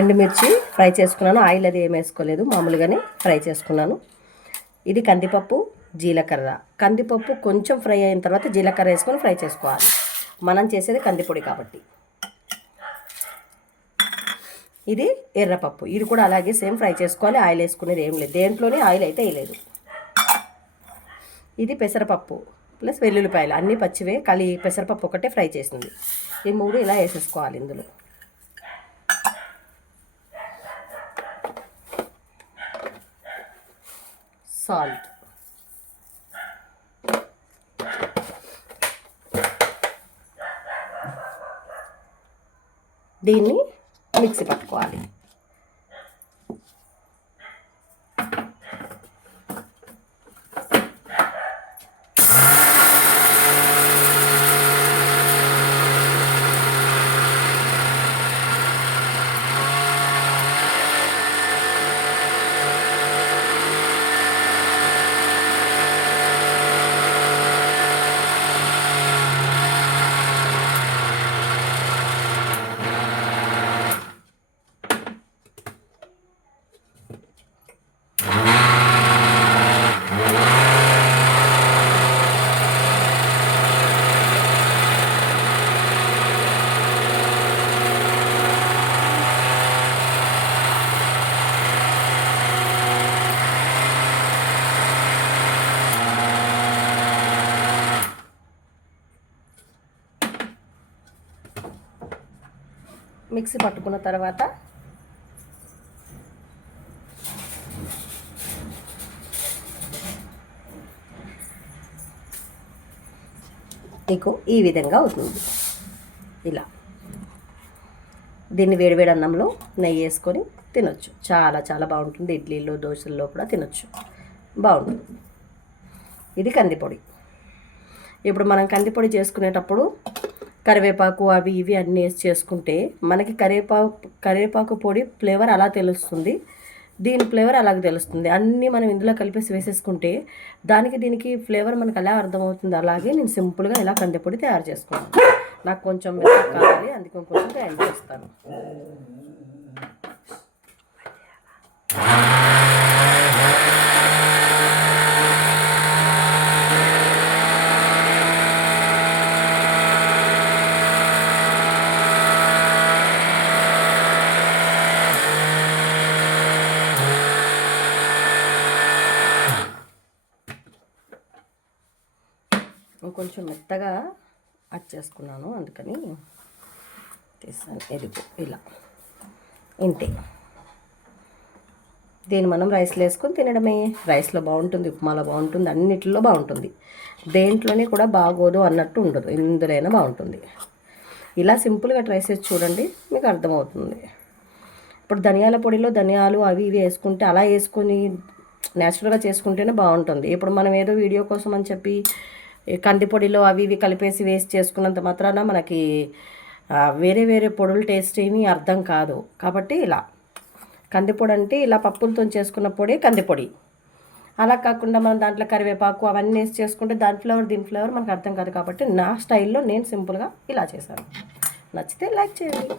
ఎండుమిర్చి ఫ్రై చేసుకున్నాను. ఆయిల్ అది ఏం వేసుకోలేదు, మామూలుగానే ఫ్రై చేసుకున్నాను. ఇది కందిపప్పు, జీలకర్ర. కందిపప్పు కొంచెం ఫ్రై అయిన తర్వాత జీలకర్ర వేసుకొని ఫ్రై చేసుకోవాలి. మనం చేసేది కందిపొడి కాబట్టి. ఇది ఎర్రపప్పు, ఇది కూడా అలాగే సేమ్ ఫ్రై చేసుకోవాలి. ఆయిల్ వేసుకునేది ఏం లేదు, దేంట్లోనే ఆయిల్ అయితే వేయలేదు. ఇది పెసరపప్పు ప్లస్ వెల్లుల్లిపాయలు అన్నీ పచ్చివే, పెసరపప్పు ఒకటే ఫ్రై చేసింది. ఈ 3 ఇలా వేసేసుకోవాలి. ఇందులో సాల్ట్, దీన్ని మిక్సీ పట్టుకోవాలి. మిక్సీ పట్టుకున్న తర్వాత మీకు ఈ విధంగా అవుతుంది. ఇలా దీన్ని వేడివేడి అన్నంలో నెయ్యి వేసుకొని తినొచ్చు. చాలా చాలా బాగుంటుంది. ఇడ్లీలో, దోశల్లో కూడా తినొచ్చు, బాగుంటుంది. ఇది కందిపొడి. ఇప్పుడు మనం కందిపొడి చేసుకునేటప్పుడు కరివేపాకు అవి ఇవి అన్నీ వేసి చేసుకుంటే మనకి కరివేపాకు పొడి ఫ్లేవర్ అలా తెలుస్తుంది, దీని ఫ్లేవర్ అలాగే తెలుస్తుంది. అన్నీ మనం ఇందులో కలిపేసి వేసేసుకుంటే దానికి దీనికి ఫ్లేవర్ మనకు అలా అర్థమవుతుంది. అలాగే నేను సింపుల్గా ఇలా కందిపొడి తయారు చేసుకున్నాను. నాకు కొంచెం మెత్తగా కావాలి, అందుకే కొంచెం తయారు చేస్తాను. కొంచెం మెత్తగా యాడ్ చేసుకున్నాను, అందుకని తీసాను. ఎరుపు ఇలా ఇంతే. దీన్ని మనం రైస్లో వేసుకొని తినడమే. రైస్లో బాగుంటుంది, ఉప్మాలో బాగుంటుంది, అన్నిటిలో బాగుంటుంది. దేంట్లోనే కూడా బాగోదు అన్నట్టు ఉండదు, ఎందులోనైనా బాగుంటుంది. ఇలా సింపుల్గా ట్రై చేసి చూడండి, మీకు అర్థమవుతుంది. ఇప్పుడు ధనియాల పొడిలో ధనియాలు అవి ఇవి వేసుకుంటే అలా వేసుకొని న్యాచురల్గా చేసుకుంటేనే బాగుంటుంది. ఇప్పుడు మనం ఏదో వీడియో కోసం అని చెప్పి కందిపొడిలో అవి ఇవి కలిపేసి వేస్ట్ చేసుకున్నంత మాత్రాన మనకి వేరే వేరే పొడుల టేస్ట్ ఏమీ అర్థం కాదు. కాబట్టి ఇలా కందిపొడి అంటే ఇలా పప్పులతో చేసుకున్న పొడి కందిపొడి. అలా కాకుండా మనం దాంట్లో కరివేపాకు అవన్నీ వేసి చేసుకుంటే దాని ఫ్లేవర్ దీని ఫ్లేవర్ మనకు అర్థం కాదు. కాబట్టి నా స్టైల్లో నేను సింపుల్గా ఇలా చేశాను. నచ్చితే లైక్ చేయండి.